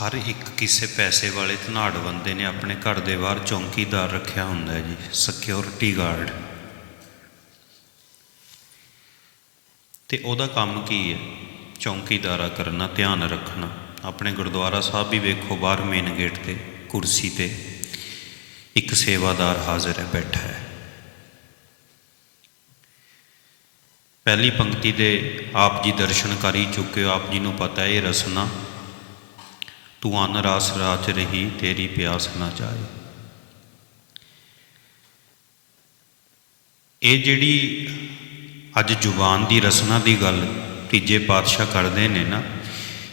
ਹਰ ਇੱਕ ਕਿਸੇ ਪੈਸੇ ਵਾਲੇ ਧਨਾੜ ਬੰਦੇ ਨੇ ਆਪਣੇ ਘਰ ਦੇ ਬਾਹਰ ਚੌਂਕੀਦਾਰ ਰੱਖਿਆ ਹੁੰਦਾ ਹੈ ਜੀ ਸਿਕਿਉਰਿਟੀ ਗਾਰਡ ਤੇ ਉਹਦਾ ਕੰਮ ਕੀ ਹੈ? ਚੌਂਕੀਦਾਰਾ ਕਰਨਾ, ਧਿਆਨ ਰੱਖਣਾ। ਆਪਣੇ ਗੁਰਦੁਆਰਾ ਸਾਹਿਬ ਵੀ ਵੇਖੋ, ਬਾਹਰ ਮੇਨ ਗੇਟ ਤੇ, ਕੁਰਸੀ ਤੇ ਇੱਕ ਸੇਵਾਦਾਰ ਹਾਜ਼ਰ ਹੈ, ਬੈਠਾ ਹੈ। ਪਹਿਲੀ ਪੰਕਤੀ ਦੇ ਆਪ ਜੀ ਦਰਸ਼ਨ ਕਰ ਹੀ ਚੁੱਕੇ ਹੋ, ਆਪ ਜੀ ਨੂੰ ਪਤਾ ਹੈ, ਇਹ ਰਸਨਾ ਤੂੰ ਅਨ ਰਾਸ ਰਾਚ ਰਹੀ, ਤੇਰੀ ਪਿਆਸ ਨਾ ਜਾਏ। ਇਹ ਜਿਹੜੀ ਅੱਜ ਜ਼ੁਬਾਨ ਦੀ ਰਸਨਾ ਦੀ ਗੱਲ ਤੀਜੇ ਪਾਤਸ਼ਾਹ ਕਰਦੇ ਨੇ ਨਾ,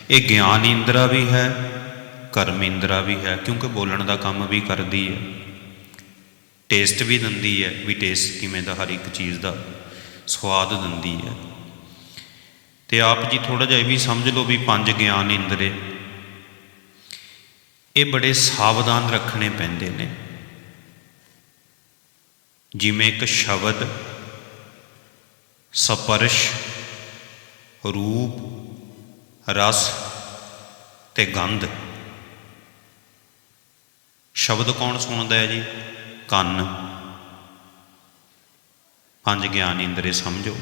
ਇਹ ਗਿਆਨ ਇੰਦਰਾ ਵੀ ਹੈ, ਕਰਮ ਇੰਦਰਾ ਵੀ ਹੈ, ਕਿਉਂਕਿ ਬੋਲਣ ਦਾ ਕੰਮ ਵੀ ਕਰਦੀ ਹੈ। ਟੇਸਟ ਵੀ ਦਿੰਦੀ ਹੈ ਵੀ ਟੇਸਟ ਕਿਵੇਂ ਦਾ, ਹਰ ਇੱਕ ਚੀਜ਼ ਦਾ ਸਵਾਦ ਦਿੰਦੀ ਹੈ। ਤੇ ਆਪ ਜੀ ਥੋੜਾ ਜਿਹਾ ਇਹ ਵੀ ਸਮਝ ਲਓ ਵੀ ਪੰਜ ਗਿਆਨ ਇੰਦਰੇ ਇਹ ਬੜੇ ਸਾਵਧਾਨ ਰੱਖਣੇ ਪੈਂਦੇ ਨੇ। ਜਿਵੇਂ ਇੱਕ ਸ਼ਬਦ, ਸਪਰਸ਼, ਰੂਪ, ਰਸ ਤੇ ਗੰਧ। ਸ਼ਬਦ ਕੌਣ ਸੁਣਦਾ ਹੈ ਜੀ? ਕੰਨ। ਪੰਜ ਗਿਆਨ ਇੰਦਰੇ ਸਮਝੋ।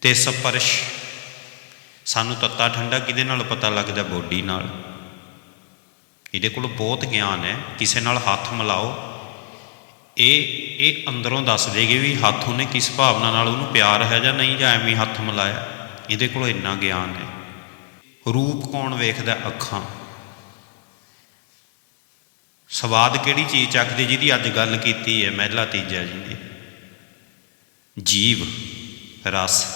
ਤੇ ਸਪਰਸ਼, ਸਾਨੂੰ ਤੱਤਾ ਠੰਡਾ ਕਿਹਦੇ ਨਾਲ ਪਤਾ ਲੱਗਦਾ? ਬੋਡੀ ਨਾਲ। ਇਹਦੇ ਕੋਲ ਬਹੁਤ ਗਿਆਨ ਹੈ। ਕਿਸੇ ਨਾਲ ਹੱਥ ਮਿਲਾਓ। ਇਹ ਇਹ ਅੰਦਰੋਂ ਦੱਸ ਦੇਗੀ ਵੀ ਹੱਥ ਉਹਨੇ ਕਿਸ ਭਾਵਨਾ ਨਾਲ ਉਹਨੂੰ ਪਿਆਰ ਹੈ ਜਾਂ ਨਹੀਂ ਜਾਂ ਐਵੇਂ ਹੱਥ ਮਿਲਾਇਆ। ਇਹਦੇ ਕੋਲ ਇੰਨਾ ਗਿਆਨ ਹੈ। ਰੂਪ ਕੌਣ ਵੇਖਦਾ? ਅੱਖਾਂ। ਸਵਾਦ ਕਿਹੜੀ ਚੀਜ਼ ਚੱਖਦੀ ਜਿਹਦੀ ਅੱਜ ਗੱਲ ਕੀਤੀ ਹੈ? ਮਹਿਲਾ ਤੀਜਾ ਜੀ ਨੇ ਜੀਵ, ਰਸ।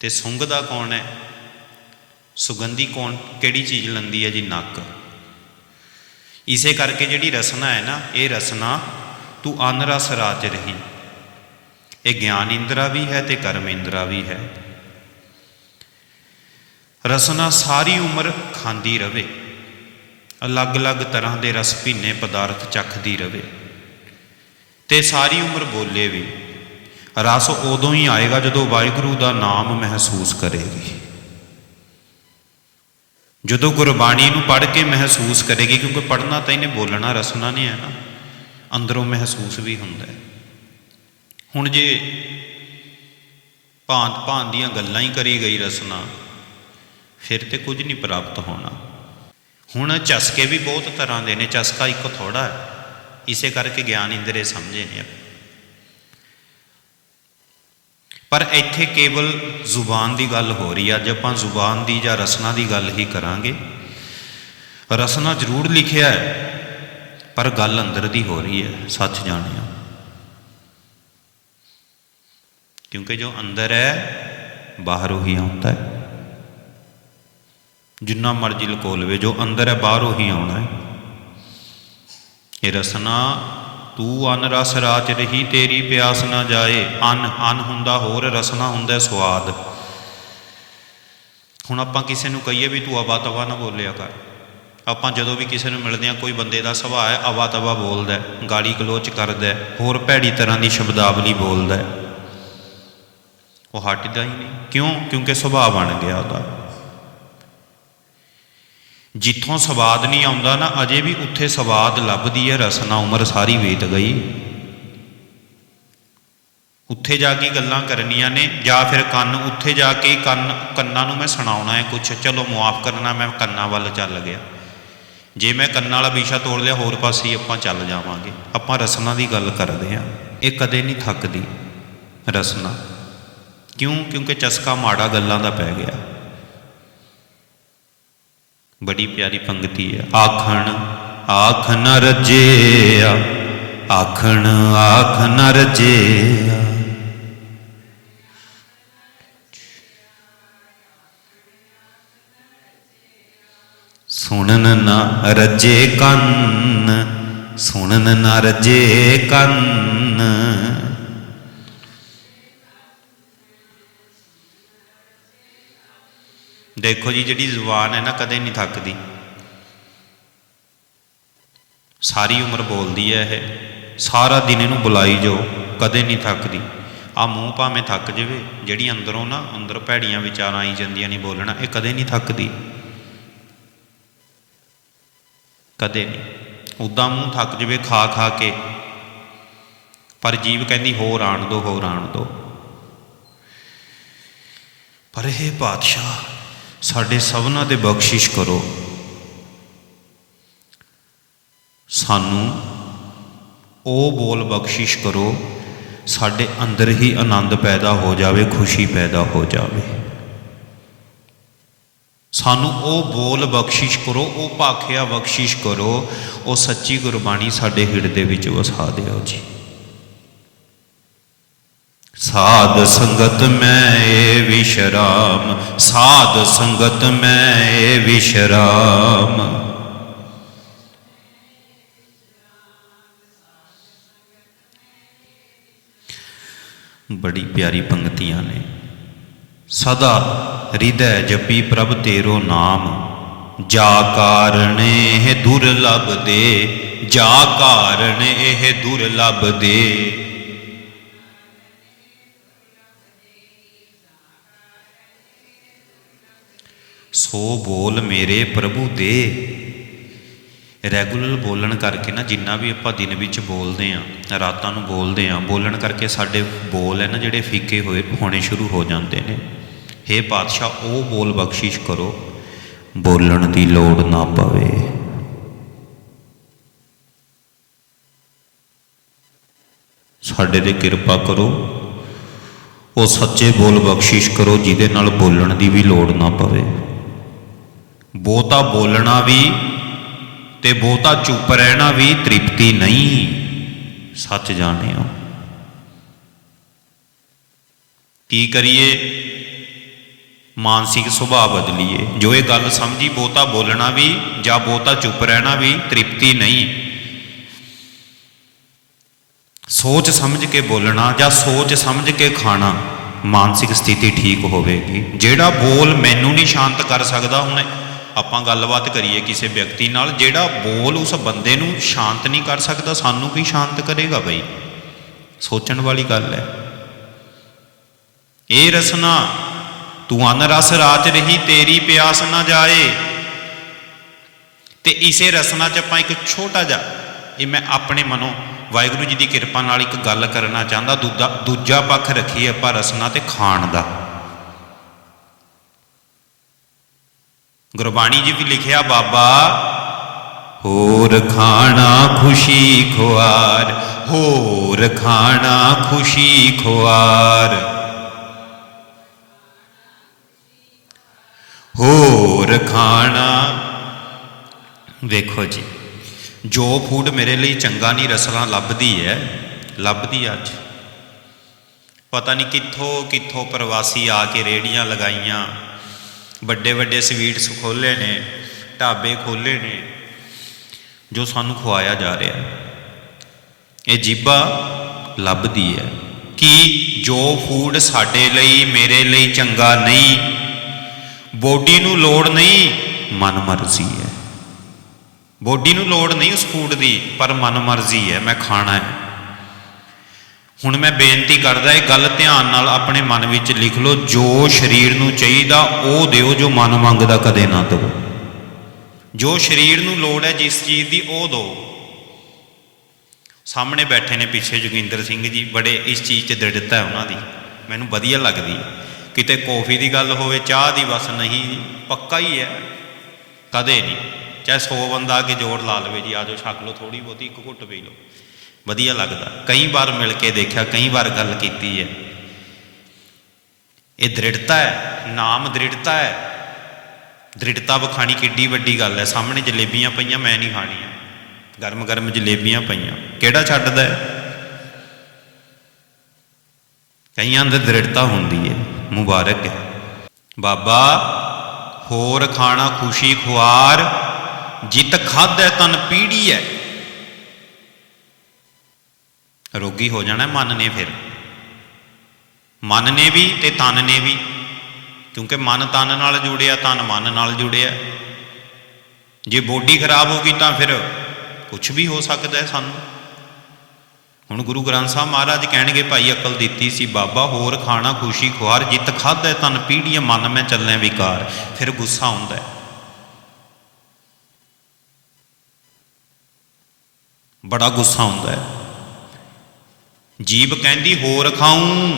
ਤੇ ਸੁੰਘਦਾ ਕੌਣ ਹੈ? ਸੁਗੰਧੀ ਕੌਣ, ਕਿਹੜੀ ਚੀਜ਼ ਲੰਦੀ ਹੈ ਜੀ ਨੱਕ? ਇਸੇ ਕਰਕੇ ਜਿਹੜੀ ਰਸਨਾ ਹੈ ਨਾ, ਇਹ ਰਸਨਾ ਤੂੰ ਅਨ ਰਸ ਰਾਜ ਰਹੀ। ਇਹ ਗਿਆਨ ਇੰਦਰਾ ਵੀ ਹੈ ਤੇ ਕਰਮ ਇੰਦਰਾ ਵੀ ਹੈ। ਰਸਨਾ ਸਾਰੀ ਉਮਰ ਖਾਂਦੀ ਰਵੇ। ਅਲੱਗ-ਅਲੱਗ ਤਰ੍ਹਾਂ ਦੇ ਰਸ ਭਿੰਨੇ ਪਦਾਰਥ ਚੱਖਦੀ ਰਵੇ। ਤੇ ਸਾਰੀ ਉਮਰ ਬੋਲੇ ਵੀ। ਰਸ ਉਦੋਂ ਹੀ ਆਏਗਾ ਜਦੋਂ ਵਾਹਿਗੁਰੂ ਦਾ ਨਾਮ ਮਹਿਸੂਸ ਕਰੇਗੀ। ਜਦੋਂ ਗੁਰਬਾਣੀ ਨੂੰ ਪੜ੍ਹ ਕੇ ਮਹਿਸੂਸ ਕਰੇਗੀ, ਕਿਉਂਕਿ ਪੜ੍ਹਨਾ ਤਾਂ ਇਹਨੇ ਬੋਲਣਾ, ਰਸਨਾ ਨਹੀਂ ਹੈ ਨਾ। ਅੰਦਰੋਂ ਮਹਿਸੂਸ ਵੀ ਹੁੰਦਾ ਹੈ। ਹੁਣ ਜੇ ਭਾਂਤ ਭਾਂਤ ਦੀਆਂ ਗੱਲਾਂ ਹੀ ਕਰੀ ਗਈ ਰਸਨਾ, ਫਿਰ ਤੇ ਕੁਝ ਨਹੀਂ ਪ੍ਰਾਪਤ ਹੋਣਾ। ਹੁਣ ਚਸਕੇ ਵੀ ਬਹੁਤ ਤਰ੍ਹਾਂ ਦੇ ਨੇ ਚਸਕਾ ਇੱਕ ਥੋੜਾ ਹੈ। ਇਸੇ ਕਰਕੇ ਗਿਆਨ ਇੰਦਰੇ ਸਮਝੇ ਨੇ ਪਰ ਇੱਥੇ ਕੇਵਲ ਜ਼ੁਬਾਨ ਦੀ ਗੱਲ ਹੋ ਰਹੀ ਹੈ ਅੱਜ ਆਪਾਂ ਜ਼ੁਬਾਨ ਦੀ ਜਾਂ ਰਸਨਾ ਦੀ ਗੱਲ ਹੀ ਕਰਾਂਗੇ। ਰਸਨਾ ਜ਼ਰੂਰ ਲਿਖਿਆ ਹੈ, ਪਰ ਗੱਲ ਅੰਦਰ ਦੀ ਹੋ ਰਹੀ ਹੈ, ਸੱਚ ਜਾਣਿਆ। ਕਿਉਂਕਿ ਜੋ ਅੰਦਰ ਹੈ, ਬਾਹਰੋਂ ਹੀ ਆਉਂਦਾ ਹੈ। ਜਿੰਨਾ ਮਰਜ਼ੀ ਲਕੋ ਲਵੇ, ਜੋ ਅੰਦਰ ਹੈ, ਬਾਹਰੋਂ ਹੀ ਆਉਣਾ ਹੈ। ਇਹ ਰਸਨਾ ਤੂੰ ਅਨ ਰਸ ਰਾਚ ਰਹੀ, ਤੇਰੀ ਪਿਆਸ ਨਾ ਜਾਏ। ਅਨ ਅਨ ਹੁੰਦਾ ਹੋਰ, ਰਸਨਾ ਹੁੰਦਾ ਸਵਾਦ ਹੁਣ ਆਪਾਂ ਕਿਸੇ ਨੂੰ ਕਹੀਏ ਵੀ ਤੂੰ ਅਵਾ ਤਵਾ ਨਾ ਬੋਲਿਆ ਕਰ। ਆਪਾਂ ਜਦੋਂ ਵੀ ਕਿਸੇ ਨੂੰ ਮਿਲਦੇ ਆ ਕੋਈ ਬੰਦੇ ਦਾ ਸੁਭਾਅ ਹੈ, ਅਵਾ ਤਵਾ ਬੋਲਦਾ ਗਾਲੀ ਗਲੋਚ ਕਰਦਾ ਹੋਰ ਭੈੜੀ ਤਰ੍ਹਾਂ ਦੀ ਸ਼ਬਦਾਵਲੀ ਬੋਲਦਾ ਉਹ ਹਟਦਾ ਹੀ ਨਹੀਂ। ਕਿਉਂ? ਕਿਉਂਕਿ ਸੁਭਾਅ ਬਣ ਗਿਆ ਉਹਦਾ। ਜਿੱਥੋਂ ਸਵਾਦ ਨਹੀਂ ਆਉਂਦਾ ਨਾ ਅਜੇ ਵੀ ਉੱਥੇ ਸਵਾਦ ਲੱਭਦੀ ਹੈ ਰਸਨਾ ਉਮਰ ਸਾਰੀ ਬੀਤ ਗਈ। ਉੱਥੇ ਜਾ ਕੇ ਗੱਲਾਂ ਕਰਨੀਆਂ ਨੇ, ਜਾਂ ਫਿਰ ਕੰਨ ਉੱਥੇ ਜਾ ਕੇ ਕੰਨ, ਕੰਨਾਂ ਨੂੰ ਮੈਂ ਸੁਣਾਉਣਾ ਹੈ ਕੁਝ ਚਲੋ ਮੁਆਫ ਕਰਨਾ, ਮੈਂ ਕੰਨਾਂ ਵੱਲ ਚੱਲ ਗਿਆ। ਜੇ ਮੈਂ ਕੰਨਾਂ ਵਾਲਾ ਵਿਸ਼ਾ ਤੋੜ ਲਿਆ, ਹੋਰ ਪਾਸੇ ਹੀ ਆਪਾਂ ਚੱਲ ਜਾਵਾਂਗੇ। ਆਪਾਂ ਰਸਨਾ ਦੀ ਗੱਲ ਕਰਦੇ ਹਾਂ। ਇਹ ਕਦੇ ਨਹੀਂ ਥੱਕਦੀ ਰਸਨਾ। ਕਿਉਂ? ਕਿਉਂਕਿ ਚਸਕਾ ਮਾੜਾ ਗੱਲਾਂ ਦਾ ਪੈ ਗਿਆ। ਬੜੀ ਪਿਆਰੀ ਪੰਕਤੀ ਹੈ। ਆਖਣ ਆਖ ਨ ਰਜਿਆ, ਆਖਣ ਆਖ ਨ ਰਜਿਆ। ਸੁਣਨ ਨਾ ਰਜੇ ਕੰਨ, ਸੁਣਨ ਨਾ ਰਜੇ ਕੰਨ। ਦੇਖੋ ਜੀ, ਜਿਹੜੀ ਜ਼ੁਬਾਨ ਹੈ ਨਾ, ਕਦੇ ਨਹੀਂ ਥੱਕਦੀ। ਸਾਰੀ ਉਮਰ ਬੋਲਦੀ ਹੈ ਇਹ। ਸਾਰਾ ਦਿਨ ਇਹਨੂੰ ਬੁਲਾਈ ਜਾਓ, ਕਦੇ ਨਹੀਂ ਥੱਕਦੀ। ਆ ਮੂੰਹ ਭਾਵੇਂ ਥੱਕ ਜਾਵੇ, ਜਿਹੜੀ ਅੰਦਰੋਂ ਨਾ, ਅੰਦਰ ਭੈੜੀਆਂ ਵਿਚਾਰਾਂ ਆਈ ਜਾਂਦੀਆਂ ਨਹੀਂ ਬੋਲਣਾ, ਇਹ ਕਦੇ ਨਹੀਂ ਥੱਕਦੀ। ਕਦੇ ਨਹੀਂ। ਉਦਾਂ ਮੂੰਹ ਥੱਕ ਜਵੇ, ਖਾ ਖਾ ਕੇ। ਪਰ ਜੀਵ ਕਹਿੰਦੀ, ਹੋਰ ਆਣ ਦੋ, ਹੋਰ ਆਣ ਦੋ। ਪਰ ਇਹ ਪਾਤਸ਼ਾਹ ਸਾਡੇ ਸਭਨਾਂ ਤੇ ਬਖਸ਼ਿਸ਼ ਕਰੋ। ਸਾਨੂੰ ਉਹ ਬੋਲ ਬਖਸ਼ਿਸ਼ ਕਰੋ, ਸਾਡੇ ਅੰਦਰ ਹੀ ਆਨੰਦ ਪੈਦਾ ਹੋ ਜਾਵੇ, ਖੁਸ਼ੀ ਪੈਦਾ ਹੋ ਜਾਵੇ। ਸਾਨੂੰ ਉਹ ਬੋਲ ਬਖਸ਼ਿਸ਼ ਕਰੋ, ਉਹ ਭਾਖਿਆ ਬਖਸ਼ਿਸ਼ ਕਰੋ, ਉਹ ਸੱਚੀ ਗੁਰਬਾਣੀ ਸਾਡੇ ਹਿਰਦੇ ਵਿੱਚ ਵਸਾ ਦਿਓ ਜੀ। ਸਾਧ ਸੰਗਤ ਮੈਂ ਏ ਵਿਸ਼ਰਾਮ, ਸਾਧ ਸੰਗਤ ਮੈਂ ਏ ਵਿਸ਼ਰਾਮ। ਬੜੀ ਪਿਆਰੀ ਪੰਕਤੀਆਂ ਨੇ। ਸਦਾ ਹਿਰਦੈ ਜਪੀ ਪ੍ਰਭ ਤੇਰੋ ਨਾਮ। ਜਾ ਕਾਰਣ ਇਹ ਦੁਰਲਭ ਦੇ ਜਾ ਕਾਰਣ ਇਹ ਦੁਰਲਭ ਦੇ ਸੋ ਬੋਲ ਮੇਰੇ ਪ੍ਰਭੂ ਦੇ। ਰੈਗੂਲਰ ਬੋਲਣ ਕਰਕੇ ਨਾ ਜਿੰਨਾ ਵੀ ਆਪਾਂ ਦਿਨ ਵਿੱਚ ਬੋਲਦੇ ਆਂ ਰਾਤਾਂ ਨੂੰ ਬੋਲਦੇ ਆਂ ਬੋਲਣ ਕਰਕੇ ਸਾਡੇ ਬੋਲ ਹੈ ਨਾ ਜਿਹੜੇ ਫੀਕੇ ਹੋਏ, ਹੋਣੇ ਸ਼ੁਰੂ ਹੋ ਜਾਂਦੇ ਨੇ। हे ਪਾਤਸ਼ਾਹ, ਉਹ ਬੋਲ ਬਖਸ਼ਿਸ਼ ਕਰੋ, ਬੋਲਣ ਦੀ ਲੋੜ ਨਾ ਪਵੇ। ਸਾਡੇ ਤੇ ਕਿਰਪਾ ਕਰੋ, ਉਹ ਸੱਚੇ ਬੋਲ ਬਖਸ਼ਿਸ਼ ਕਰੋ, ਜਿਹਦੇ ਨਾਲ ਬੋਲਣ ਦੀ ਵੀ ਲੋੜ ਨਾ ਪਵੇ। ਬਹੁਤਾ ਬੋਲਣਾ ਵੀ ਤੇ ਬਹੁਤਾ ਚੁੱਪ ਰਹਿਣਾ ਵੀ ਤ੍ਰਿਪਤੀ ਨਹੀਂ। ਸੱਚ ਜਾਣਿਓ ਕੀ ਕਰੀਏ? ਮਾਨਸਿਕ ਸੁਭਾਅ ਬਦਲੀਏ। ਜੋ ਇਹ ਗੱਲ ਸਮਝੀ, ਬਹੁਤਾ ਬੋਲਣਾ ਵੀ ਜਾਂ ਬਹੁਤਾ ਚੁੱਪ ਰਹਿਣਾ ਵੀ ਤ੍ਰਿਪਤੀ ਨਹੀਂ। ਸੋਚ ਸਮਝ ਕੇ ਬੋਲਣਾ ਜਾਂ ਸੋਚ ਸਮਝ ਕੇ ਖਾਣਾ ਮਾਨਸਿਕ ਸਥਿਤੀ ਠੀਕ ਹੋਵੇਗੀ। ਜਿਹੜਾ ਬੋਲ ਮੈਨੂੰ ਨਹੀਂ ਸ਼ਾਂਤ ਕਰ ਸਕਦਾ, ਹੁਣ ਆਪਾਂ ਗੱਲਬਾਤ ਕਰੀਏ ਕਿਸੇ ਵਿਅਕਤੀ ਨਾਲ, ਜਿਹੜਾ ਬੋਲ ਉਸ ਬੰਦੇ ਨੂੰ ਸ਼ਾਂਤ ਨਹੀਂ ਕਰ ਸਕਦਾ, ਸਾਨੂੰ ਕੀ ਸ਼ਾਂਤ ਕਰੇਗਾ ਬਈ? ਸੋਚਣ ਵਾਲੀ ਗੱਲ ਹੈ। ਇਹ ਰਸਨਾ, ਤੂੰ ਅਨ ਰਸ ਰਾਚ ਰਹੀ, ਤੇਰੀ ਪਿਆਸ ਨਾ ਜਾਏ। ਤੇ ਇਸੇ ਰਸਨਾ 'ਚ ਆਪਾਂ ਇੱਕ ਛੋਟਾ ਜਿਹਾ, ਇਹ ਮੈਂ ਆਪਣੇ ਮਨੋਂ ਵਾਹਿਗੁਰੂ ਜੀ ਦੀ ਕਿਰਪਾ ਨਾਲ ਇੱਕ ਗੱਲ ਕਰਨਾ ਚਾਹੁੰਦਾ, ਦੂਜਾ ਦੂਜਾ ਪੱਖ ਰੱਖੀਏ ਆਪਾਂ ਰਸਨਾ ਤੇ ਖਾਣ ਦਾ। ਗੁਰਬਾਣੀ ਜੀ ਵੀ ਲਿਖਿਆ ਬਾਬਾ, ਹੋਰ ਖਾਣਾ ਖੁਸ਼ੀ ਖੁਆਰ, ਹੋਰ ਖਾਣਾ ਖੁਸ਼ੀ ਖੁਆਰ। ਹੋਰ ਖਾਣਾ, ਵੇਖੋ ਜੀ, ਜੋ ਫੂਡ ਮੇਰੇ ਲਈ ਚੰਗਾ ਨਹੀਂ ਰਸਨਾ ਲੱਭਦੀ ਹੈ ਲੱਭਦੀ ਅੱਜ। ਪਤਾ ਨਹੀਂ ਕਿੱਥੋਂ ਕਿੱਥੋਂ ਪ੍ਰਵਾਸੀ ਆ ਕੇ ਰੇੜੀਆਂ ਲਗਾਈਆਂ ਵੱਡੇ ਵੱਡੇ ਸਵੀਟਸ ਖੋਲੇ ਨੇ, ਢਾਬੇ ਖੋਲੇ ਨੇ, ਜੋ ਸਾਨੂੰ ਖਵਾਇਆ ਜਾ ਰਿਹਾ। ਇਹ ਜੀਬਾ ਲੱਭਦੀ ਹੈ ਕਿ ਜੋ ਫੂਡ ਸਾਡੇ ਲਈ, ਮੇਰੇ ਲਈ ਚੰਗਾ ਨਹੀਂ, ਬੋਡੀ ਨੂੰ ਲੋੜ ਨਹੀਂ, ਮਨ ਮਰਜ਼ੀ ਹੈ। ਬੋਡੀ ਨੂੰ ਲੋੜ ਨਹੀਂ ਉਸ ਫੂਡ ਦੀ, ਪਰ ਮਨ ਮਰਜ਼ੀ ਹੈ, ਮੈਂ ਖਾਣਾ ਹੈ। ਹੁਣ ਮੈਂ ਬੇਨਤੀ ਕਰਦਾ, ਇਹ ਗੱਲ ਧਿਆਨ ਨਾਲ ਆਪਣੇ ਮਨ ਵਿੱਚ ਲਿਖ ਲਓ, ਜੋ ਸਰੀਰ ਨੂੰ ਚਾਹੀਦਾ, ਉਹ ਦਿਓ, ਜੋ ਮਨ ਮੰਗਦਾ ਕਦੇ ਨਾ ਦਿਓ ਜੋ ਸਰੀਰ ਨੂੰ ਲੋੜ ਹੈ ਜਿਸ ਚੀਜ਼ ਦੀ, ਉਹ ਦਿਓ। ਸਾਹਮਣੇ ਬੈਠੇ ਨੇ ਪਿੱਛੇ ਜੋਗਿੰਦਰ ਸਿੰਘ ਜੀ, ਬੜੇ ਇਸ ਚੀਜ਼ 'ਚ ਦ੍ਰਿੜਤਾ ਹੈ ਉਹਨਾਂ ਦੀ। ਮੈਨੂੰ ਵਧੀਆ ਲੱਗਦੀ ਹੈ। ਕਿਤੇ ਕੌਫੀ ਦੀ ਗੱਲ ਹੋਵੇ, ਚਾਹ ਦੀ ਬਸ ਨਹੀਂ ਜੀ ਪੱਕਾ ਹੀ ਹੈ। ਕਦੇ ਨਹੀਂ। ਚਾਹੇ 100 ਬੰਦਾ ਆ ਕੇ ਜੋੜ ਲਾ ਲਵੇ ਜੀ ਆਜੋ ਛਕ ਲਓ ਥੋੜੀ ਬਹੁਤੀ, ਇੱਕ ਘੁੱਟ ਪੀ ਲਓ। ਵਧੀਆ ਲੱਗਦਾ। ਕਈ ਵਾਰ ਮਿਲ ਕੇ ਦੇਖਿਆ, ਕਈ ਵਾਰ ਗੱਲ ਕੀਤੀ ਹੈ। ਇਹ ਦ੍ਰਿੜਤਾ ਹੈ, ਨਾਮ ਦ੍ਰਿੜਤਾ ਹੈ। ਦ੍ਰਿੜਤਾ ਵਿਖਾਣੀ ਕਿੱਡੀ ਵੱਡੀ ਗੱਲ ਹੈ। ਸਾਹਮਣੇ ਜਲੇਬੀਆਂ ਪਈਆਂ, ਮੈਂ ਨਹੀਂ ਖਾਣੀਆਂ। ਗਰਮ ਗਰਮ ਜਲੇਬੀਆਂ ਪਈਆਂ। ਕਿਹੜਾ ਛੱਡਦਾ ਹੈ? ਕਈਆਂ ਦੇ ਦ੍ਰਿੜਤਾ ਹੁੰਦੀ ਹੈ। ਮੁਬਾਰਕ ਹੈ। ਬਾਬਾ, ਹੋਰ ਖਾਣਾ ਖੁਸ਼ੀ ਖੁਆਰ, ਜਿਤ ਖਾਧੈ ਤਨ ਪੀੜੀ ਹੈ। ਰੋਗੀ ਹੋ ਜਾਣਾ, ਮਨ ਨੇ ਫਿਰ। ਮਨ ਨੇ ਵੀ ਤੇ ਤਨ ਨੇ ਵੀ। ਕਿਉਂਕਿ ਮਨ ਤਨ ਨਾਲ ਜੁੜਿਆ, ਤਨ ਮਨ ਨਾਲ ਜੁੜਿਆ। ਜੇ ਬੋਡੀ ਖਰਾਬ ਹੋ ਗਈ ਤਾਂ ਫਿਰ ਕੁਝ ਵੀ ਹੋ ਸਕਦਾ ਹੈ ਸਾਨੂੰ। ਹੁਣ ਗੁਰੂ ਗ੍ਰੰਥ ਸਾਹਿਬ ਮਹਾਰਾਜ ਕਹਿਣਗੇ, ਭਾਈ ਅਕਲ ਦਿੱਤੀ ਸੀ, ਬਾਬਾ ਹੋਰ ਖਾਣਾ, ਖੁਸ਼ੀ, ਖੁਆਰ, ਜਿੱਤ ਖਾਧੈ ਤਨ ਪੀੜੀਏ ਮਨ ਮੈਂ ਚੱਲੇ ਵਿਕਾਰ। ਫਿਰ ਗੁੱਸਾ ਆਉਂਦਾ ਹੈ। ਬੜਾ ਗੁੱਸਾ ਆਉਂਦਾ ਹੈ। ਜੀਬ ਕਹਿੰਦੀ ਹੋਰ ਖਾਊਂ।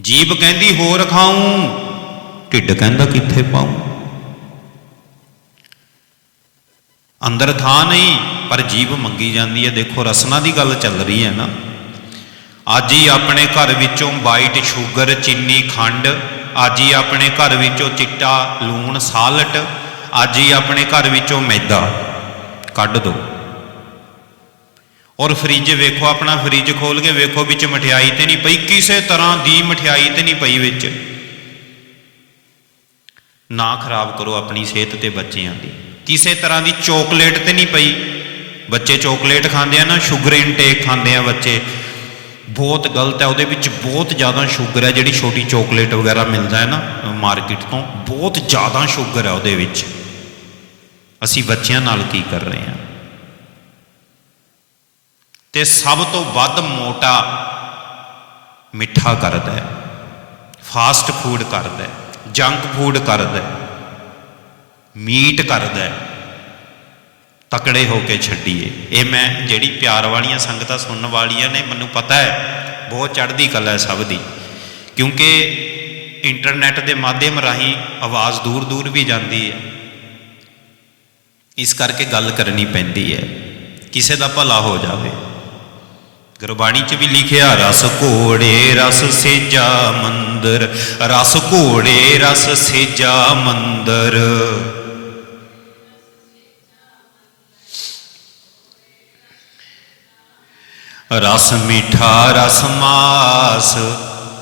ਜੀਬ ਕਹਿੰਦੀ ਹੋਰ ਖਾਊਂ। ਢਿੱਡ ਕਹਿੰਦਾ ਕਿੱਥੇ ਪਾऊं ਅੰਦਰ ਥਾਂ ਨਹੀਂ, ਪਰ ਜੀਬ ਮੰਗੀ ਜਾਂਦੀ ਹੈ। ਦੇਖੋ, ਰਸਨਾ ਦੀ ਗੱਲ ਚੱਲ ਰਹੀ ਹੈ ਨਾ। ਅੱਜ ਹੀ ਆਪਣੇ ਘਰ ਵਿੱਚੋਂ ਵਾਈਟ ਸ਼ੂਗਰ ਚੀਨੀ ਖੰਡ, ਅੱਜ ਹੀ ਆਪਣੇ ਘਰ ਵਿੱਚੋਂ ਚਿੱਟਾ, ਲੂਣ, ਸਾਲਟ, ਅੱਜ ਹੀ ਆਪਣੇ ਘਰ ਵਿੱਚੋਂ ਮੈਦਾ। ਕੱਢ ਦਿਓ ਔਰ ਫਰਿੱਜ ਵੇਖੋ, ਆਪਣਾ ਫਰਿੱਜ ਖੋਲ ਕੇ ਵੇਖੋ, ਵਿੱਚ ਮਠਿਆਈ ਤੇ ਨਹੀਂ ਪਈ, ਕਿਸੇ ਤਰ੍ਹਾਂ ਦੀ ਮਠਿਆਈ ਤੇ ਨਹੀਂ ਪਈ ਵਿੱਚ। ਨਾ ਖਰਾਬ ਕਰੋ ਆਪਣੀ ਸਿਹਤ ਤੇ ਬੱਚਿਆਂ ਦੀ। ਕਿਸੇ ਤਰ੍ਹਾਂ ਦੀ ਚੋਕਲੇਟ ਤੇ ਨਹੀਂ ਪਈ। ਬੱਚੇ ਚੋਕਲੇਟ ਖਾਂਦੇ ਆ ਨਾ, ਸ਼ੂਗਰ ਇਨਟੇਕ ਖਾਂਦੇ ਆ ਬੱਚੇ। ਬਹੁਤ ਗਲਤ ਹੈ, ਉਹਦੇ ਵਿੱਚ ਬਹੁਤ ਜ਼ਿਆਦਾ ਸ਼ੂਗਰ ਹੈ, ਜਿਹੜੀ ਛੋਟੀ ਚੋਕਲੇਟ ਵਗੈਰਾ ਮਿਲਦਾ ਹੈ ਨਾ, ਮਾਰਕੀਟ ਤੋਂ, ਬਹੁਤ ਜ਼ਿਆਦਾ ਸ਼ੂਗਰ ਹੈ ਉਹਦੇ ਵਿੱਚ। ਅਸੀਂ ਬੱਚਿਆਂ ਨਾਲ ਕੀ ਕਰ ਰਹੇ ਹਾਂ? ਤੇ ਸਭ ਤੋਂ ਵੱਧ ਮੋਟਾ ਮਿੱਠਾ ਕਰਦਾ ਹੈ। ਫਾਸਟ ਫੂਡ ਕਰਦਾ ਹੈ, ਜੰਕ ਫੂਡ ਕਰਦਾ ਹੈ, ਮੀਟ ਕਰਦਾ ਹੈ। ਤਕੜੇ ਹੋ ਕੇ ਛੱਡੀਏ। ਇਹ ਮੈਂ ਜਿਹੜੀ ਪਿਆਰ ਵਾਲੀਆਂ ਸੰਗਤਾਂ ਸੁਣਨ ਵਾਲੀਆਂ ਨੇ, ਮੈਨੂੰ ਪਤਾ ਹੈ, ਬਹੁਤ ਚੜ੍ਹਦੀ ਕਲਾ ਹੈ ਸਭ ਦੀ। ਕਿਉਂਕਿ ਇੰਟਰਨੈਟ ਦੇ ਮਾਧਿਅਮ ਰਾਹੀਂ ਆਵਾਜ਼ ਦੂਰ ਦੂਰ ਵੀ ਜਾਂਦੀ ਹੈ। ਇਸ ਕਰਕੇ ਗੱਲ ਕਰਨੀ ਪੈਂਦੀ ਹੈ। ਕਿਸੇ ਦਾ ਭਲਾ ਹੋ ਜਾਵੇ। ਗੁਰਬਾਣੀ 'ਚ ਵੀ ਲਿਖਿਆ ਰਸ ਘੋੜੇ ਰਸ ਸੇਜਾ ਮੰਦਰ ਰਸ ਘੋੜੇ ਰਸ ਸੇਜਾ ਮੰਦਰ ਰਸ ਮਿਠਾ ਰਸ ਮਾਸ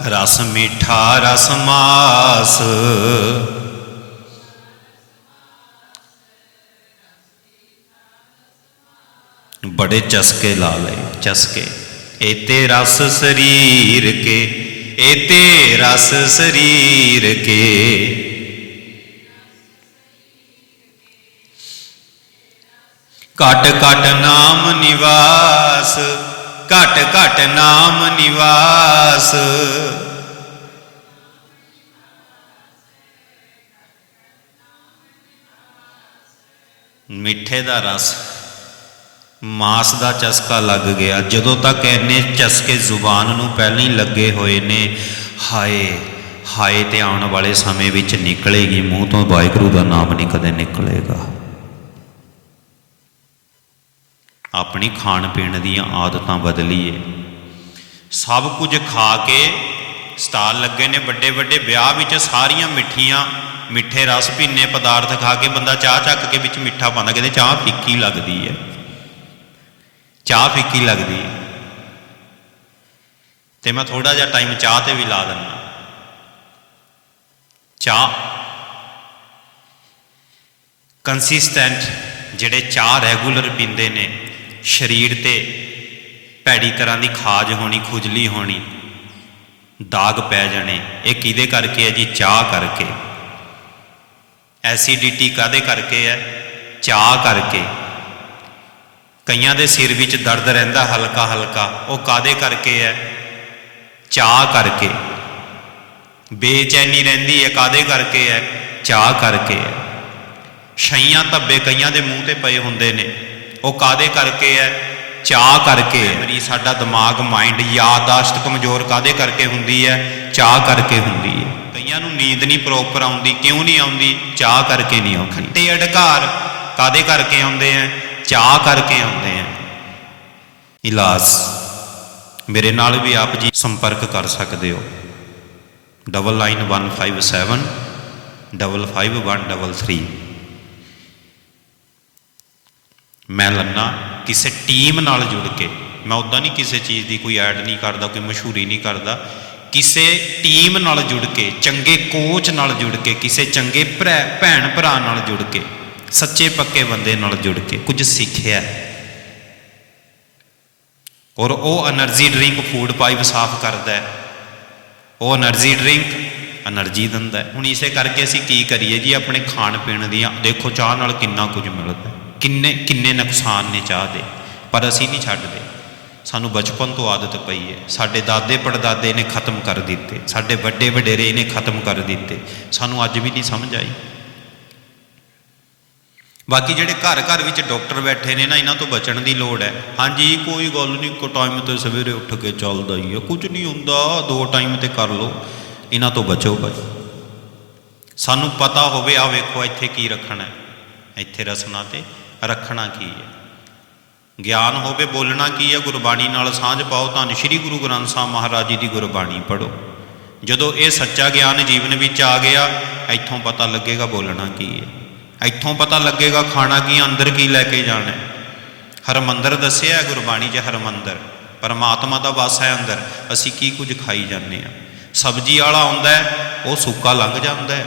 ਰਸ ਮਿਠਾ ਰਸ ਮਾਸ ਬੜੇ ਚਸਕੇ ਲਾ ਲਏ ਚਸਕੇ ਏਤੇ ਰਸ ਸਰੀਰ ਕੇ, ਏਤੇ ਰਸ ਸਰੀਰ ਕੇ। ਘਟ ਘਟ ਨਾਮ ਨਿਵਾਸ, ਘਟ ਘਟ ਨਾਮ ਨਿਵਾਸ। ਮਿੱਠੇ ਦਾ ਰਸ। ਮਾਸ ਦਾ ਚਸਕਾ ਲੱਗ ਗਿਆ। ਜਦੋਂ ਤੱਕ ਇੰਨੇ ਚਸਕੇ ਜ਼ੁਬਾਨ ਨੂੰ ਪਹਿਲਾਂ ਹੀ ਲੱਗੇ ਹੋਏ ਨੇ, ਹਾਏ ਹਾਏ ਤੇ ਆਉਣ ਵਾਲੇ ਸਮੇਂ ਵਿੱਚ ਨਿਕਲੇਗੀ। ਮੂੰਹ ਤੋਂ ਵਾਹਿਗੁਰੂ ਦਾ ਨਾਮ ਨਹੀਂ ਕਦੇ ਨਿਕਲੇਗਾ। ਆਪਣੀ ਖਾਣ ਪੀਣ ਦੀਆਂ ਆਦਤਾਂ ਬਦਲੀਏ। ਸਭ ਕੁਝ ਖਾ ਕੇ ਸਟਾਲ ਲੱਗੇ ਨੇ ਵੱਡੇ ਵੱਡੇ ਵਿਆਹ ਵਿੱਚ ਸਾਰੀਆਂ ਮਿੱਠੀਆਂ, ਮਿੱਠੇ ਰਸ ਭਿੰਨੇ ਪਦਾਰਥ ਖਾ ਕੇ ਬੰਦਾ ਚਾਹ ਚੱਕ ਕੇ ਵਿੱਚ ਮਿੱਠਾ ਪਾਉਂਦਾ, ਕਹਿੰਦੇ ਚਾਹ ਫਿੱਕੀ ਲੱਗਦੀ ਹੈ। ਚਾਹ ਫਿੱਕੀ ਲੱਗਦੀ ਹੈ। ਤੇ ਮੈਂ ਥੋੜਾ ਜਿਹਾ ਟਾਈਮ ਚਾਹ ਤੇ ਵੀ ਲਾ ਦਿੰਦਾ। ਚਾਹ। ਕੰਸਿਸਟੈਂਟ ਜਿਹੜੇ ਚਾਹ ਰੈਗੂਲਰ ਪੀਂਦੇ ਨੇ, ਸਰੀਰ ਤੇ ਭੈੜੀ ਤਰ੍ਹਾਂ ਦੀ ਖਾਜ ਹੋਣੀ, ਖੁਜਲੀ ਹੋਣੀ, ਦਾਗ ਪੈ ਜਾਣੇ, ਇਹ ਕਿਹਦੇ ਕਰਕੇ ਹੈ ਜੀ? ਚਾਹ ਕਰਕੇ। ਐਸਿਡਿਟੀ ਕਾਦੇ ਕਰਕੇ ਹੈ? ਚਾਹ ਕਰਕੇ। ਕਈਆਂ ਦੇ ਸਿਰ ਵਿੱਚ ਦਰਦ ਰਹਿੰਦਾ ਹਲਕਾ ਹਲਕਾ, ਉਹ ਕਾਦੇ ਕਰਕੇ ਹੈ? ਚਾਹ ਕਰਕੇ। ਬੇਚੈਨੀ ਰਹਿੰਦੀ ਹੈ ਕਾਦੇ ਕਰਕੇ ਹੈ? ਚਾਹ ਕਰਕੇ ਹੈ। ਛਈਆਂ ਧੱਬੇ ਕਈਆਂ ਦੇ ਮੂੰਹ ਤੇ ਪਏ ਹੁੰਦੇ ਨੇ। ਉਹ ਕਾਦੇ ਕਰਕੇ ਹੈ? ਚਾਹ ਕਰਕੇ ਮੇਰੀ ਸਾਡਾ ਦਿਮਾਗ ਮਾਈਂਡ ਯਾਦਾਸ਼ਤ ਕਮਜ਼ੋਰ ਕਾਦੇ ਕਰਕੇ ਹੁੰਦੀ ਹੈ? ਚਾਹ ਕਰਕੇ ਹੁੰਦੀ ਹੈ। ਕਈਆਂ ਨੂੰ ਨੀਂਦ ਨਹੀਂ ਪ੍ਰੋਪਰ ਆਉਂਦੀ, ਕਿਉਂ ਨਹੀਂ ਆਉਂਦੀ? ਚਾਹ ਕਰਕੇ ਨਹੀਂ ਆਉਂਦੀ। ਖੱਟੇ ਅਡਕਾਰ ਕਾਦੇ ਕਰਕੇ ਆਉਂਦੇ ਆ ਚਾਹ ਕਰਕੇ ਆਉਂਦੇ ਆ। ਇਲਾਜ। ਮੇਰੇ ਨਾਲ ਵੀ ਆਪ ਜੀ ਸੰਪਰਕ ਕਰ ਸਕਦੇ ਹੋ। ਡਬਲ ਲਾਈਨ 157 ਡਬਲ 5133 ਮੈਂ ਲੰਨਾ ਕਿਸੇ ਟੀਮ ਨਾਲ ਜੁੜ ਕੇ। ਮੈਂ ਉਦਾਂ ਨਹੀਂ ਕਿਸੇ ਚੀਜ਼ ਦੀ ਕੋਈ ਐਡ ਨਹੀਂ ਕਰਦਾ, ਕੋਈ ਮਸ਼ਹੂਰੀ ਨਹੀਂ ਕਰਦਾ। ਕਿਸੇ ਟੀਮ ਨਾਲ ਜੁੜ ਕੇ, ਚੰਗੇ ਕੋਚ ਨਾਲ ਜੁੜ ਕੇ, ਕਿਸੇ ਚੰਗੇ ਭਰਾ ਭੈਣ ਭਰਾ ਨਾਲ ਜੁੜ ਕੇ। ਸੱਚੇ ਪੱਕੇ ਬੰਦੇ ਨਾਲ ਜੁੜ ਕੇ ਕੁਝ ਸਿੱਖਿਆ। ਔਰ ਉਹ એનર્ਜੀ ਡਰਿੰਕ ਫੂਡ ਪਾਈਪ ਸਾਫ਼ ਕਰਦਾ ਉਹ એનર્ਜੀ ਡਰਿੰਕ એનર્ਜੀ ਦਿੰਦਾ ਹੁਣ ਇਸੇ ਕਰਕੇ ਅਸੀਂ ਕੀ ਕਰੀਏ ਜੀ, ਆਪਣੇ ਖਾਣ ਪੀਣ ਦੀਆਂ, ਦੇਖੋ ਚਾਹ ਨਾਲ ਕਿੰਨਾ ਕੁਝ ਮਿਲਦਾ ਕਿੰਨੇ ਕਿੰਨੇ ਨੁਕਸਾਨ ਨੇ ਚਾਹ ਦੇ, ਪਰ ਅਸੀਂ ਨਹੀਂ ਛੱਡਦੇ। ਸਾਨੂੰ ਬਚਪਨ ਤੋਂ ਆਦਤ ਪਈ ਹੈ। ਸਾਡੇ ਦਾਦੇ ਪੜਦਾਦੇ ਨੇ ਖਤਮ ਕਰ ਦਿੱਤੇ। ਸਾਡੇ ਵੱਡੇ ਵਡੇਰੇ ਨੇ ਖਤਮ ਕਰ ਦਿੱਤੇ। ਸਾਨੂੰ ਅੱਜ ਵੀ ਨਹੀਂ ਸਮਝ ਆਈ। ਬਾਕੀ ਜਿਹੜੇ ਘਰ ਘਰ ਵਿੱਚ ਡਾਕਟਰ ਬੈਠੇ ਨੇ ਨਾ, ਇਹਨਾਂ ਤੋਂ ਬਚਣ ਦੀ ਲੋੜ ਹੈ। ਹਾਂਜੀ, ਕੋਈ ਗੱਲ ਨਹੀਂ ਕੋ ਟਾਈਮ ਤੇ ਸਵੇਰੇ ਉੱਠ ਕੇ ਚੱਲਦਾ ਹੀ ਹੈ। ਕੁਝ ਨਹੀਂ ਹੁੰਦਾ, ਦੋ ਟਾਈਮ ਤੇ ਕਰ ਲਓ। ਇਹਨਾਂ ਤੋਂ ਬਚੋ ਭਾਈ। ਸਾਨੂੰ ਪਤਾ ਹੋਵੇ ਆ ਵੇਖੋ, ਇੱਥੇ ਕੀ ਰੱਖਣਾ ਹੈ। ਇੱਥੇ ਰਸਨਾ ਤੇ ਰੱਖਣਾ ਕੀ ਹੈ। ਗਿਆਨ ਹੋਵੇ, ਬੋਲਣਾ ਕੀ ਹੈ, ਗੁਰਬਾਣੀ ਨਾਲ ਸਾਂਝ ਪਾਓ, ਤਾਂ ਸ੍ਰੀ ਗੁਰੂ ਗ੍ਰੰਥ ਸਾਹਿਬ ਮਹਾਰਾਜ ਜੀ ਦੀ ਗੁਰਬਾਣੀ ਪੜੋ ਜਦੋਂ ਇਹ ਸੱਚਾ ਗਿਆਨ ਜੀਵਨ ਵਿੱਚ ਆ ਗਿਆ, ਇੱਥੋਂ ਪਤਾ ਲੱਗੇਗਾ ਬੋਲਣਾ ਕੀ ਹੈ। ਇੱਥੋਂ ਪਤਾ ਲੱਗੇਗਾ ਖਾਣਾ ਕੀ, ਅੰਦਰ ਕੀ ਲੈ ਕੇ ਜਾਣਾ ਹੈ। ਹਰਮੰਦਰ ਦੱਸਿਆ, ਗੁਰਬਾਣੀ 'ਚ ਹਰਮੰਦਰ। ਪਰਮਾਤਮਾ ਦਾ ਵਾਸ ਹੈ ਅੰਦਰ, ਅਸੀਂ ਕੀ ਕੁਝ ਖਾਈ ਜਾਂਦੇ ਆ ਸਬਜ਼ੀ ਵਾਲਾ ਆਉਂਦਾ ਉਹ ਸੁੱਕਾ ਲੰਘ ਜਾਂਦਾ ਹੈ।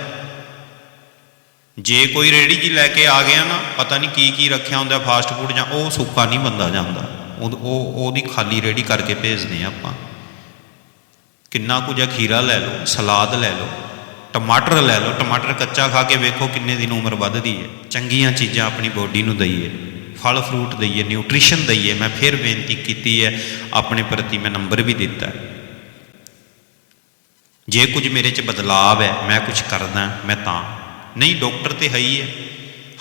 ਜੇ ਕੋਈ ਰੇੜੀ ਜੀ ਲੈ ਕੇ ਆ ਗਿਆ ਨਾ, ਪਤਾ ਨਹੀਂ ਕੀ ਕੀ ਰੱਖਿਆ ਹੁੰਦਾ ਫਾਸਟ ਫੂਡ ਜਾਂ ਉਹ ਸੁੱਕਾ ਨਹੀਂ ਬੰਦਾ ਜਾਂਦਾ। ਉਹ ਉਹਦੀ ਖਾਲੀ ਰੇੜੀ ਕਰਕੇ ਭੇਜਦੇ ਆ ਆਪਾਂ। ਕਿੰਨਾ ਕੁਝ ਹੈ ਖੀਰਾ ਲੈ ਲਓ, ਸਲਾਦ ਲੈ ਲਓ। ਟਮਾਟਰ ਲੈ ਲਓ, ਟਮਾਟਰ ਕੱਚਾ ਖਾ ਕੇ ਵੇਖੋ ਕਿੰਨੇ ਦਿਨ ਉਮਰ ਵੱਧਦੀ ਹੈ। ਚੰਗੀਆਂ ਚੀਜ਼ਾਂ ਆਪਣੀ ਬੋਡੀ ਨੂੰ ਦਈਏ, ਫਲ ਫਰੂਟ ਦਈਏ ਨਿਊਟ੍ਰੀਸ਼ਨ ਦਈਏ। ਮੈਂ ਫਿਰ ਬੇਨਤੀ ਕੀਤੀ ਹੈ, ਆਪਣੇ ਪ੍ਰਤੀ ਮੈਂ ਨੰਬਰ ਵੀ ਦਿੱਤਾ ਜੇ ਕੁਝ ਮੇਰੇ 'ਚ ਬਦਲਾਵ ਹੈ, ਮੈਂ ਕੁਝ ਕਰਦਾ, ਮੈਂ ਤਾਂ। ਨਹੀਂ ਡਾਕਟਰ ਤੇ ਹੈ ਹੀ ਹੈ।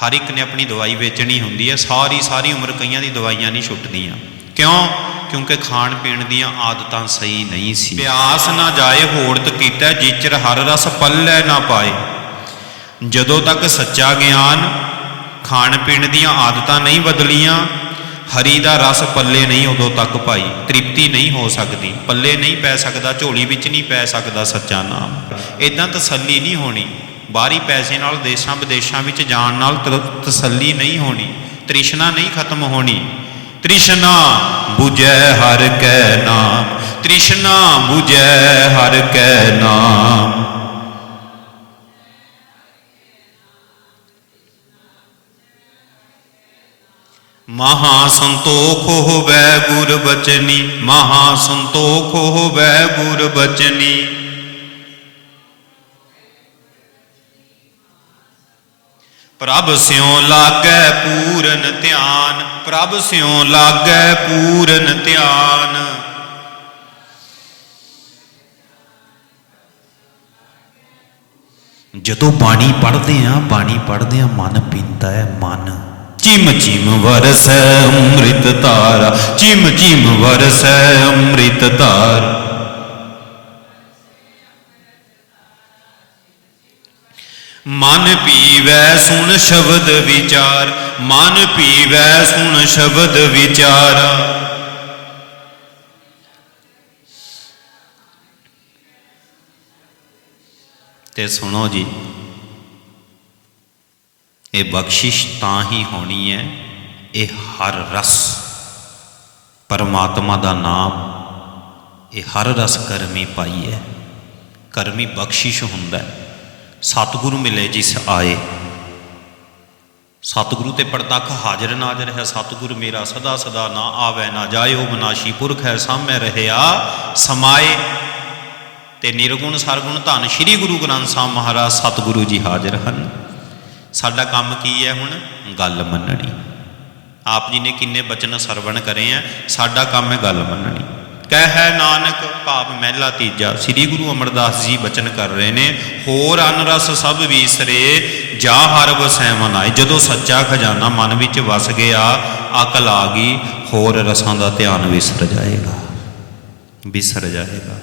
ਹਰ ਇੱਕ ਨੇ ਆਪਣੀ ਦਵਾਈ ਵੇਚਣੀ ਹੁੰਦੀ ਹੈ ਸਾਰੀ ਸਾਰੀ ਉਮਰ ਕਈਆਂ ਦੀ ਦਵਾਈਆਂ ਨਹੀਂ ਛੁੱਟਦੀਆਂ। ਕਿਉਂ? ਕਿਉਂਕਿ ਖਾਣ ਪੀਣ ਦੀਆਂ ਆਦਤਾਂ ਸਹੀ ਨਹੀਂ ਸੀ। ਪਿਆਸ ਨਾ ਜਾਏ ਹੋੜਤ ਕੀਤਾ ਜਿਚਰ, ਹਰ ਰਸ ਪੱਲੇ ਨਾ ਪਾਏ। ਜਦੋਂ ਤੱਕ ਸੱਚਾ ਗਿਆਨ ਖਾਣ ਪੀਣ ਦੀਆਂ ਆਦਤਾਂ ਨਹੀਂ ਬਦਲੀਆਂ, ਹਰੀ ਦਾ ਰਸ ਪੱਲੇ ਨਹੀਂ ਉਦੋਂ ਤੱਕ ਭਾਈ। ਤ੍ਰਿਪਤੀ ਨਹੀਂ ਹੋ ਸਕਦੀ। ਪੱਲੇ ਨਹੀਂ ਪੈ ਸਕਦਾ, ਝੋਲੀ ਵਿੱਚ ਨਹੀਂ ਪੈ ਸਕਦਾ ਸੱਚਾ ਨਾਮ। ਇਦਾਂ ਤਸੱਲੀ ਨਹੀਂ ਹੋਣੀ। ਬਾਹਰੀ ਪੈਸੇ ਨਾਲ ਦੇਸ਼ਾਂ ਵਿਦੇਸ਼ਾਂ ਵਿੱਚ ਜਾਣ ਨਾਲ ਤ- ਤਸੱਲੀ ਨਹੀਂ ਹੋਣੀ। ਤ੍ਰਿਸ਼ਨਾ ਨਹੀਂ ਖਤਮ ਹੋਣੀ। ਤ੍ਰਿਸ਼ਨਾ 부ਜੈ ਹਰ ਕੈ ਨਾਮ, ਤ੍ਰਿਸ਼ਨਾ 부ਜੈ ਹਰ ਕੈ ਨਾਮ। ਮਹਾ ਸੰਤੋਖ ਹੋਵੇ ਗੁਰ ਬਚਨੀ, ਮਹਾ ਸੰਤੋਖ ਹੋਵੇ ਗੁਰ ਬਚਨੀ। ਪ੍ਰਭ ਸਿਉ ਲਾਗੈ ਪੂਰਨ ਧਿਆਨ, ਪ੍ਰਭ ਸਿਉ ਲਾਗੈ ਪੂਰਨ ਧਿਆਨ। ਜਦੋਂ ਬਾਣੀ ਪੜ੍ਹਦੇ ਆ, ਬਾਣੀ ਪੜ੍ਹਦੇ ਆ, ਮਨ ਪੀਂਦਾ ਹੈ ਮਨ। ਚਿਮ ਚਿਮ ਵਰਸੈ ਅੰਮ੍ਰਿਤ ਧਾਰਾ, ਚਿਮ ਚਿਮ ਵਰਸੈ ਅੰਮ੍ਰਿਤ ਧਾਰਾ। ਮਨ ਪੀਵੈ ਸੁਣ ਸ਼ਬਦ ਵਿਚਾਰ, ਮਨ ਪੀਵੈ ਸੁਣ ਸ਼ਬਦ ਵਿਚਾਰਾ। ਤੇ ਸੁਣੋ ਜੀ, ਇਹ ਬਖਸ਼ਿਸ਼ ਤਾਂ ਹੀ ਹੋਣੀ ਹੈ, ਇਹ ਹਰ ਰਸ, ਪਰਮਾਤਮਾ ਦਾ ਨਾਮ, ਇਹ ਹਰ ਰਸ ਕਰਮੀ ਪਾਈ ਹੈ, ਕਰਮੀ ਬਖਸ਼ਿਸ਼ ਹੁੰਦਾ ਹੈ। ਸਤਿਗੁਰੂ ਮਿਲੇ ਜਿਸ ਆਏ। ਸਤਿਗੁਰੂ ਤੇ ਪ੍ਰਤੱਖ ਹਾਜ਼ਰ ਨਾਜ਼ਰ ਹੈ ਸਤਿਗੁਰ ਮੇਰਾ ਸਦਾ ਸਦਾ ਨਾ ਆਵੇ, ਨਾ ਜਾਇਓ ਬਨਾਸ਼ੀ ਪੁਰਖ ਹੈ, ਸਾਹਮਣੇ ਰਹਿਆ ਸਮਾਏ। ਤੇ ਨਿਰਗੁਣ ਸਰਗੁਣ ਧੰਨ ਸ੍ਰੀ ਗੁਰੂ ਗ੍ਰੰਥ ਸਾਹਿਬ ਮਹਾਰਾਜ ਸਤਿਗੁਰੂ ਜੀ ਹਾਜ਼ਰ ਹਨ। ਸਾਡਾ ਕੰਮ ਕੀ ਹੈ ਹੁਣ? ਗੱਲ ਮੰਨਣੀ। ਆਪ ਜੀ ਨੇ ਕਿੰਨੇ ਬਚਨ ਸਰਵਣ ਕਰੇ ਆ, ਸਾਡਾ ਕੰਮ ਹੈ ਗੱਲ ਮੰਨਣੀ। ਕਹਿ ਨਾਨਕ, ਭਾਵ ਮਹਿਲਾ ਤੀਜਾ। ਸ੍ਰੀ ਗੁਰੂ ਅਮਰਦਾਸ ਜੀ ਬਚਨ ਕਰ ਰਹੇ ਨੇ, ਹੋਰ ਅਨ ਰਸ ਸਭ ਵੀਸਰੇ, ਜਾ ਹਰ ਵਸੈਵਨ ਆਏ ਜਦੋਂ ਸੱਚਾ ਖਜ਼ਾਨਾ ਮਨ ਵਿੱਚ ਵਸ ਗਿਆ, ਅਕਲ ਆ ਗਈ, ਹੋਰ ਰਸਾਂ ਦਾ ਧਿਆਨ ਵਿਸਰ ਜਾਏਗਾ। ਵਿਸਰ ਜਾਏਗਾ।